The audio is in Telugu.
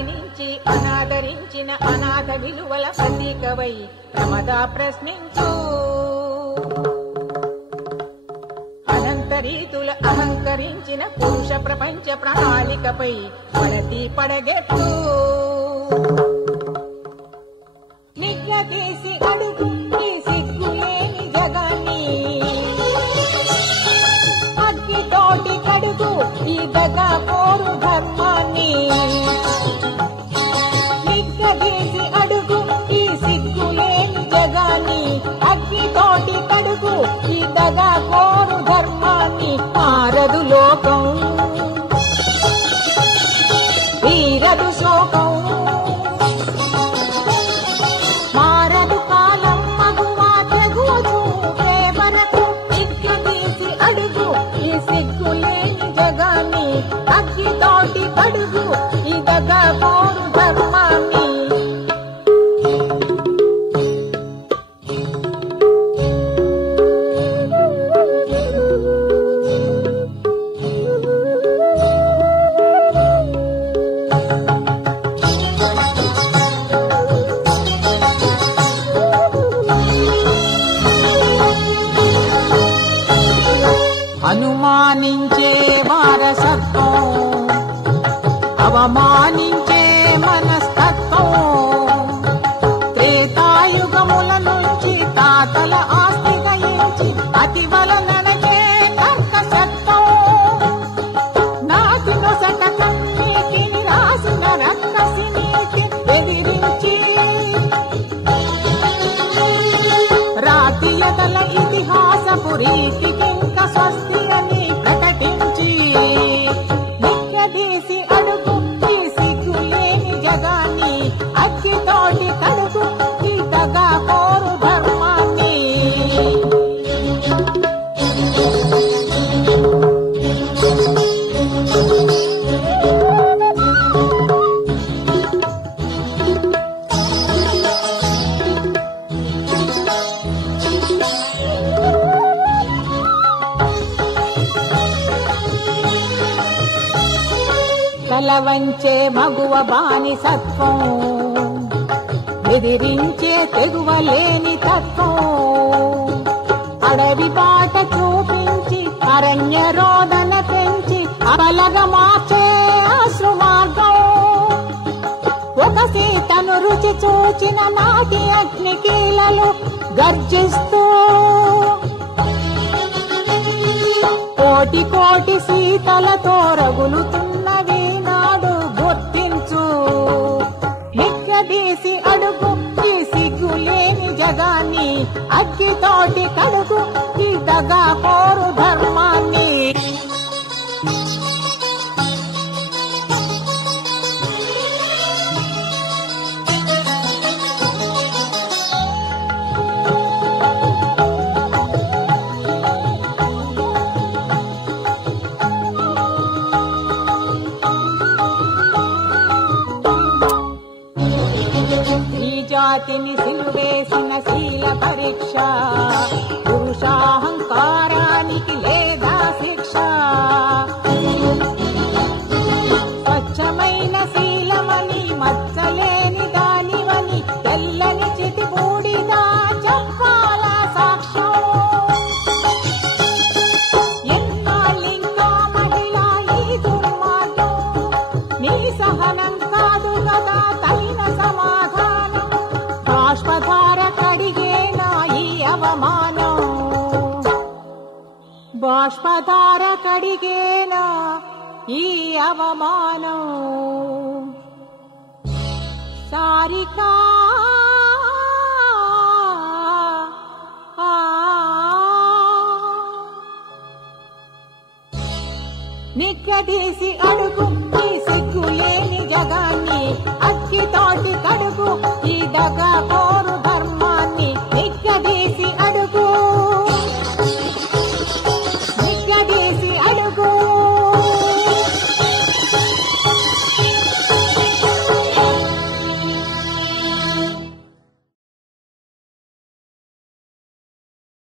కనినించి అనాదరించిన అనాథ విలువల ప్రతీకవై ప్రమద ప్రశ్నించు. అనంత రీతుల అహంకరించిన పురుష ప్రపంచ ప్రణాళికపై పడతి పడగెట్టు. నిగ్గదీసి అడుగు ఈ సిగ్గులేని జగాన్ని, అగ్గితోటి కడుగు ఈ దగా పోరు ధర్మాన్ని. నిగ్గదీసి అడుగు ఈ సిగ్గులేని జగాన్ని, అగ్గితోటి కడుగు ఈ దగా పోరు ధర్మాన్ని. మారదు లోకం, తీరదు శోకం, మారదు కాలం మగువా తెగువ చూపే వరకు. నిగ్గదీసి అడుగు ఈ సిగ్గులేని జగాన్ని, అగ్గితోటి కడుగు ఈ దగా పోరు ధర్మాన్ని. అనుమానించే వారసత్వం, అవమానించే మనస్తత్వం, త్రేతాయుగముల నుంచి తాతల ఆస్తి దయించి అతివల నడచే కర్కశత్వం, నాటి నొసట కన్నీకి రాసిన రక్కసినీకి ఎదిరించి రాతియదల ఇతిహాసపు రీతికింక స్వస్తి అని ప్రకటించి. నిగ్గదీసి అడుగు ఈ సిగ్గులేని జగాన్ని, అగ్గితోటి కడుగు ఈ దగా పోరు ధర్మాన్ని. తలవంచే మగువ బానిసత్వం, ఎదిరించే తెగువలేని తత్వం, అడవి బాట చూపించి అరణ్య రోదన పెంచి అబలగా మార్చే అశ్రు మార్గం. ఒక సీతను రుచి చూచిన నాటి అగ్నికీలలు గర్జిస్తూ కోటి కోటి సీతలతో రగులుతున్నవి నాడు గుర్తించు. నిగ్గదీసి అడుగు ఈ సిగ్గులేని జగాన్ని, అగ్గితోటి కడుగు ఈ దగా పోరు ధర్మాన్ని. జాతిని సిలువేసిన శీల పరీక్ష, పురుషాహంకారానికి లేదా శిక్ష. స్వచ్ఛమైన శీలమని మచ్చలేని దానివని తెల్లని చితి బూడిగా చెప్పాల సాక్ష్యం. ఎన్నాళ్ళింకా మహిళా ఈ దుర్మార్గం, నీ సహనం కాదు కదా తగిన సమాధానం. బాష్పధార కడిగేనా ఈ అవమానం, బాష్పధార కడిగేనా ఈ అవమానం. సారికా నిగ్గదీసి అడుగు ఈ సిగ్గులేని జగాన్ని, అగ్గితోటి కడుగు ఈ దగా